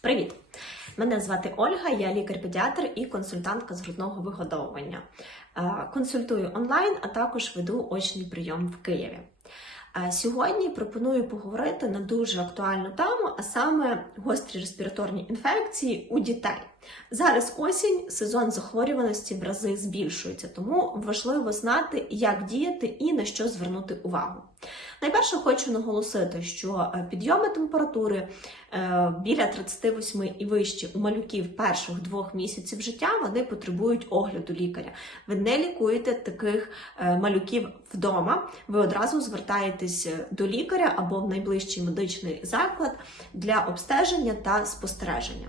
Привіт! Мене звати Ольга, я лікар-педіатр і консультантка з грудного вигодовування. Е, Консультую онлайн, а також веду очний прийом в Києві. Е, Сьогодні пропоную поговорити на дуже актуальну тему, а саме гострі респіраторні інфекції у дітей. Зараз осінь, сезон захворюваності в рази збільшується, тому важливо знати, як діяти і на що звернути увагу. Найперше хочу наголосити, що е, підйоми температури е, біля 38 і вище у малюків перших двох місяців життя вони потребують огляду лікаря. Ви не лікуєте таких е, малюків вдома. Ви одразу звертаєтесь до лікаря або в найближчий медичний заклад для обстеження та спостереження.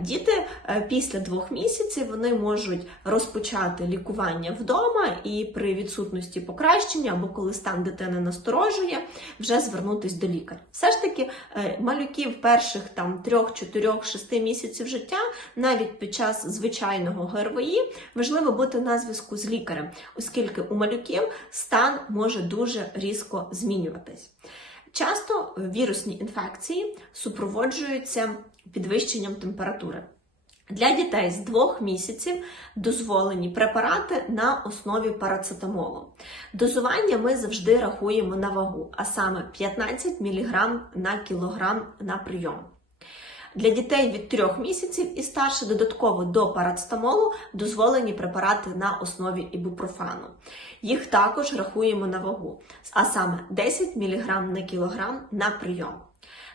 Діти е, після двох місяців вони можуть розпочати лікування вдома і при відсутності покращення або коли стан дитини насторожує, вже звернутися до лікаря. Все ж таки, е, малюків перших там 3, 4, 6 місяців життя, навіть під час звичайного ГРВІ, важливо бути на зв'язку з лікарем, оскільки у малюків стан може дуже різко змінюватись. Часто вірусні інфекції супроводжуються підвищенням температури. Для дітей з двох місяців дозволені препарати на основі парацетамолу. Дозування ми завжди рахуємо на вагу, а саме 15 мг на кілограм на прийом. Для дітей від 3 місяців і старше додатково до парацетамолу дозволені препарати на основі ібупрофану. Їх також рахуємо на вагу, а саме 10 мг на кілограм на прийом.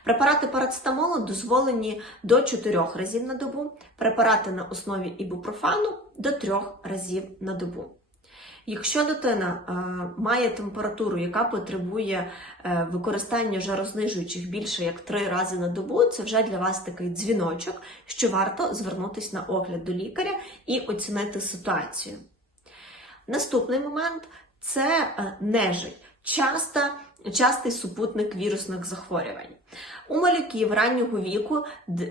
Препарати парацетамолу дозволені до 4 разів на добу, препарати на основі ібупрофану до 3 разів на добу. Якщо дитина е, має температуру, яка потребує е, використання жарознижуючих більше як 3 рази на добу, це вже для вас такий дзвіночок, що варто звернутися на огляд до лікаря і оцінити ситуацію. Наступний момент це е, нежить, часта, частий супутник вірусних захворювань. У малюків раннього віку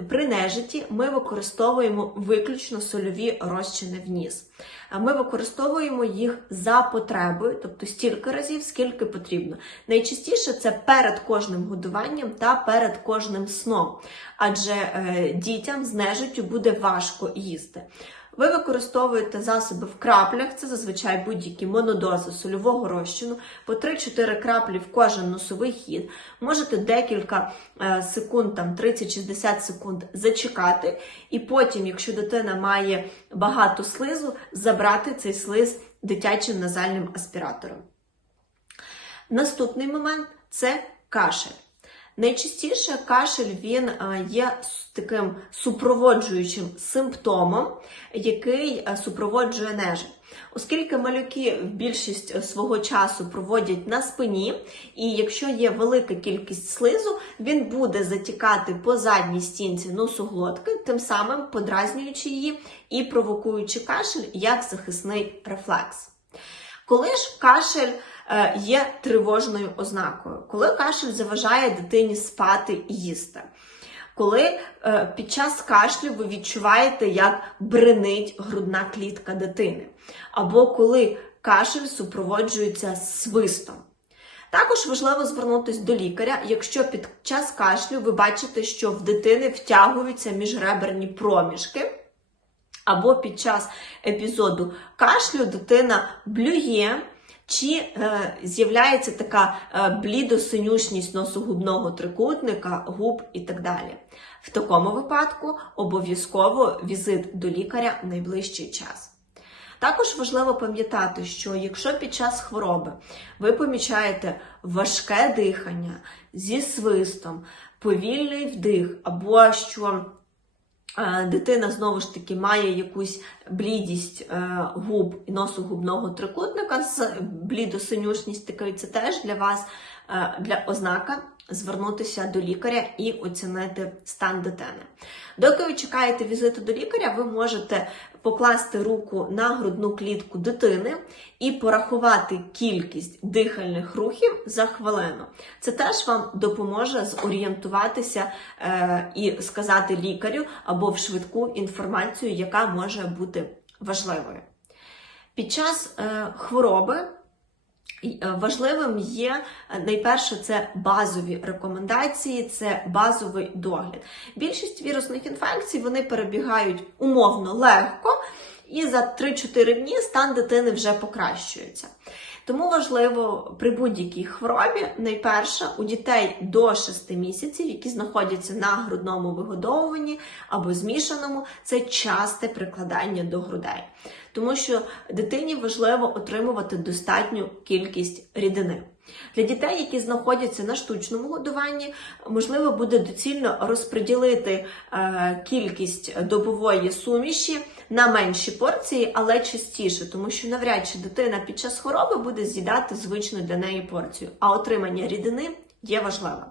при нежиті ми використовуємо виключно сольові розчини в ніс. Ми використовуємо їх за потребою, тобто стільки разів, скільки потрібно. Найчастіше це перед кожним годуванням та перед кожним сном, адже е, дітям з нежиттю буде важко їсти. Ви використовуєте засоби в краплях, це зазвичай будь-які монодози сольового розчину, по 3-4 краплі в кожен носовий хід. Можете декілька е, секунд, там 30-60 секунд зачекати, і потім, якщо дитина має багато слизу, забрати цей слиз дитячим назальним аспіратором. Наступний момент це кашель. Найчастіше кашель він е, є таким супроводжуючим симптомом, який е, супроводжує нежить. Оскільки малюки більшість е, свого часу проводять на спині, і якщо є велика кількість слизу, він буде затікати по задній стінці носоглотки, тим самим подразнюючи її і провокуючи кашель як захисний рефлекс. Коли ж кашель е, є тривожною ознакою, коли кашель заважає дитині спати і їсти, коли е, під час кашлю ви відчуваєте, як бренить грудна клітка дитини, або коли кашель супроводжується свистом. Також важливо звернутися до лікаря, якщо під час кашлю ви бачите, що в дитини втягуються міжреберні проміжки, або під час епізоду кашлю дитина блює, чи е, з'являється така е, блідосинюшність носогубного трикутника, губ і так далі. В такому випадку обов'язково візит до лікаря в найближчий час. Також важливо пам'ятати, що якщо під час хвороби ви помічаєте важке дихання зі свистом, повільний вдих, або що дитина знову ж таки має якусь блідість е, губ і носу губного трикутника. Блідосинюшність така, це теж для вас е, для ознака звернутися до лікаря і оцінити стан дитини. Доки ви чекаєте візиту до лікаря, ви можете покласти руку на грудну клітку дитини і порахувати кількість дихальних рухів за хвилину. Це теж вам допоможе зорієнтуватися е, і сказати лікарю або в швидку інформацію, яка може бути важливою. Під час е, хвороби Важливим є е, найперше це базові рекомендації, це базовий догляд. Більшість вірусних інфекцій вони перебігають умовно легко, і за 3-4 дні стан дитини вже покращується. Тому важливо при будь-якій хворобі, найперше, у дітей до 6 місяців, які знаходяться на грудному вигодовуванні або змішаному, це часте прикладання до грудей. Тому що дитині важливо отримувати достатню кількість рідини. Для дітей, які знаходяться на штучному годуванні, можливо буде доцільно розподілити е, кількість добової суміші на менші порції, але частіше, тому що навряд чи дитина під час хвороби буде з'їдати звичну для неї порцію, а отримання рідини є важливим.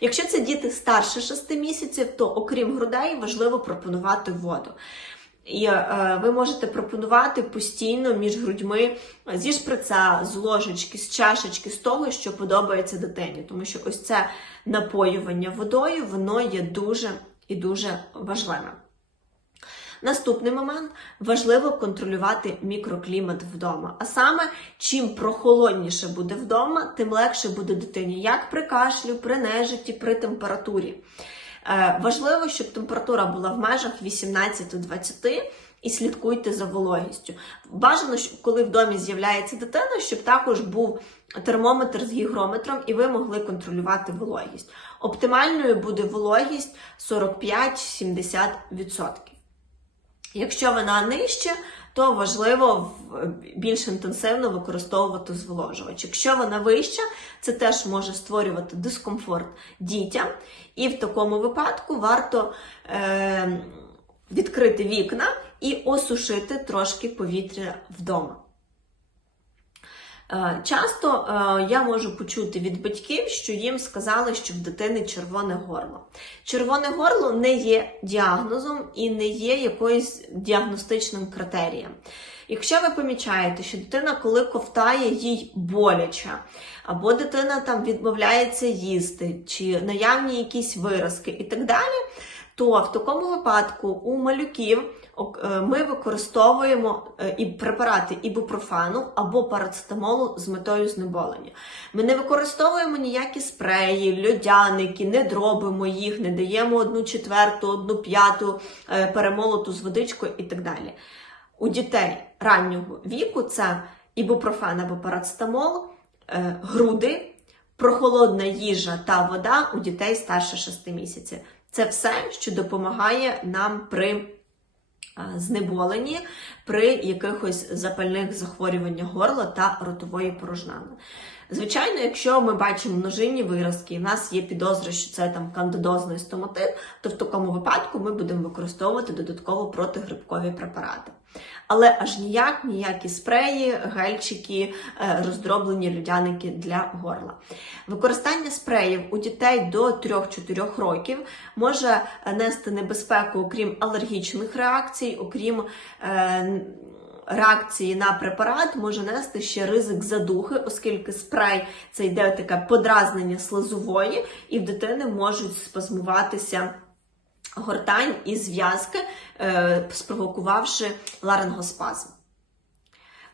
Якщо це діти старше 6 місяців, то окрім грудей важливо пропонувати воду. І е, ви можете пропонувати постійно між грудьми зі шприца, з ложечки, з чашечки, з того, що подобається дитині. Тому що ось це напоювання водою, воно є дуже і дуже важливим. Наступний момент важливо контролювати мікроклімат вдома. А саме, чим прохолодніше буде вдома, тим легше буде дитині як при кашлю, при нежиті, при температурі. Е, важливо, щоб температура була в межах 18-20 і слідкуйте за вологістю. Бажано, коли в домі з'являється дитина, щоб також був термометр з гігрометром, і ви могли контролювати вологість. Оптимальною буде вологість 45-70%. Якщо вона нижче, то важливо більш інтенсивно використовувати зволожувач. Якщо вона вища, це теж може створювати дискомфорт дітям, і в такому випадку варто е, відкрити вікна і осушити трошки повітря вдома. Е, часто е, я можу почути від батьків, що їм сказали, що в дитини червоне горло. Червоне горло не є діагнозом і не є якоюсь діагностичним критерієм. Якщо ви помічаєте, що дитина, коли ковтає, їй боляче, або дитина там відмовляється їсти, чи наявні якісь виразки і так далі, то в такому випадку у малюків е, ми використовуємо е, і препарати ібупрофену або парацетамолу з метою знеболення. Ми не використовуємо ніякі спреї, льодяники, не дробимо їх, не даємо одну четверту, одну п'яту е, перемолоту з водичкою і так далі. У дітей раннього віку це ібупрофен або парацетамол, груди, прохолодна їжа та вода у дітей старше 6 місяців. Це все, що допомагає нам при знеболенні, при якихось запальних захворюваннях горла та ротової порожнини. Звичайно, якщо ми бачимо множинні виразки, і в нас є підозра, що це там кандидозний стоматит, то в такому випадку ми будемо використовувати додатково протигрибкові препарати. Але аж ніяк, ніякі спреї, гельчики, е, роздроблені людяники для горла. Використання спреїв у дітей до 3-4 років може нести небезпеку, окрім алергічних реакцій, окрім. Реакції на препарат може нести ще ризик задухи, оскільки спрей це йде таке подразнення слизової, і в дитини можуть спазмуватися гортань і зв'язки, е, спровокувавши ларингоспазм.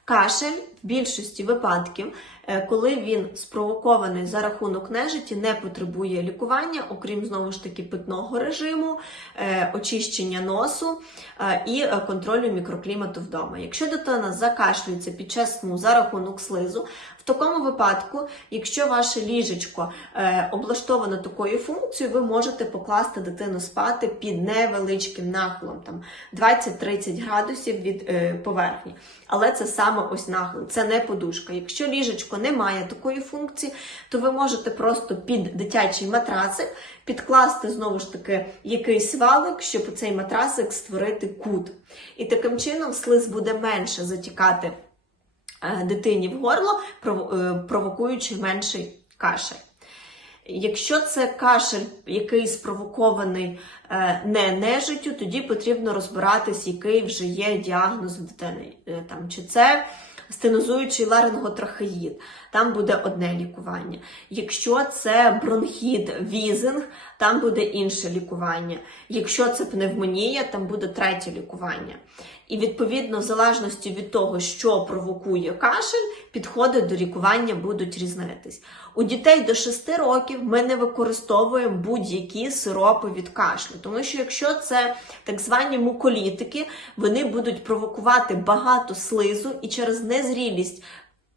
Кашель більшості випадків, е, коли він спровокований за рахунок нежиті, не потребує лікування, окрім знову ж таки питного режиму, е, очищення носу е, і контролю мікроклімату вдома. Якщо дитина закашлюється під час сну за рахунок слизу, в такому випадку, якщо ваше ліжечко облаштовано такою функцією, ви можете покласти дитину спати під невеличким нахилом, там 20-30 градусів від поверхні. Але це саме ось нахил це не подушка. Якщо ліжечко не має такої функції, то ви можете просто під дитячий матрасик підкласти знову ж таки якийсь валик, щоб цей матрасик створити кут. І таким чином слиз буде менше затікати е, дитині в горло, е, провокуючи менший кашель. Якщо це кашель, який спровокований е, не нежиттю, тоді потрібно розбиратись, який вже є діагноз в дитини. Там, Чи це стенозуючий ларинготрахеїд, там буде одне лікування. Якщо це бронхід, візинг, там буде інше лікування. Якщо це пневмонія, там буде третє лікування. І відповідно, в залежності від того, що провокує кашель, підходи до лікування будуть різнитись. У дітей до 6 років ми не використовуємо будь-які сиропи від кашлю, тому що якщо це так звані муколітики, вони будуть провокувати багато слизу і через незрілість.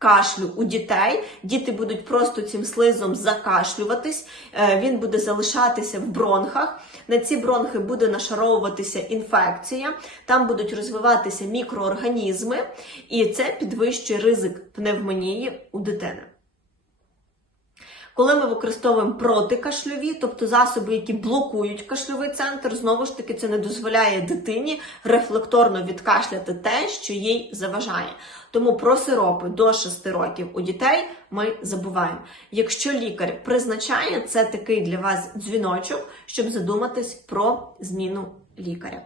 Кашлю у дітей, діти будуть просто цим слизом закашлюватись, е, він буде залишатися в бронхах. На ці бронхи буде нашаровуватися інфекція, там будуть розвиватися мікроорганізми, і це підвищує ризик пневмонії у дитини. Коли ми використовуємо протикашльові, тобто засоби, які блокують кашльовий центр, знову ж таки це не дозволяє дитині рефлекторно відкашляти те, що їй заважає. Тому про сиропи до 6 років у дітей ми забуваємо. Якщо лікар призначає, це такий для вас дзвіночок, щоб задуматись про зміну лікаря.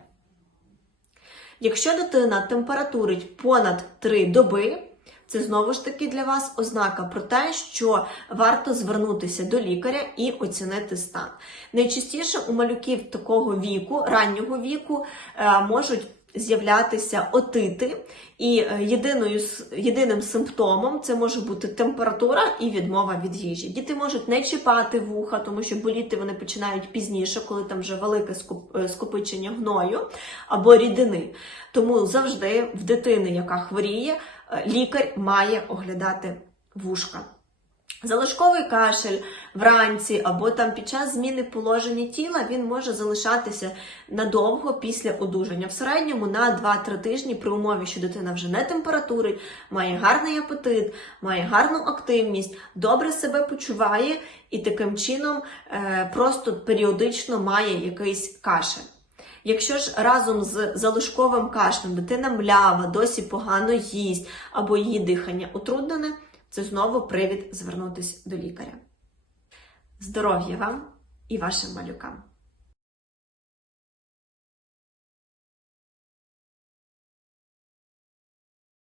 Якщо дитина температурить понад 3 доби, це знову ж таки для вас ознака про те, що варто звернутися до лікаря і оцінити стан. Найчастіше у малюків такого віку, раннього віку, е, можуть з'являтися отити, і е, єдиною, єдиним симптомом це може бути температура і відмова від їжі. Діти можуть не чіпати вуха, тому що боліти вони починають пізніше, коли там вже велике е, скопичення гною або рідини. Тому завжди в дитини, яка хворіє, е, лікар має оглядати вушка. Залишковий кашель вранці або там під час зміни положення тіла він може залишатися надовго після одужання. В середньому на 2-3 тижні при умові, що дитина вже не температурить, має гарний апетит, має гарну активність, добре себе почуває і таким чином е, просто періодично має якийсь кашель. Якщо ж разом з залишковим кашлем дитина млява, досі погано їсть або її дихання утруднене, це знову привід звернутися до лікаря. Здоров'я вам і вашим малюкам!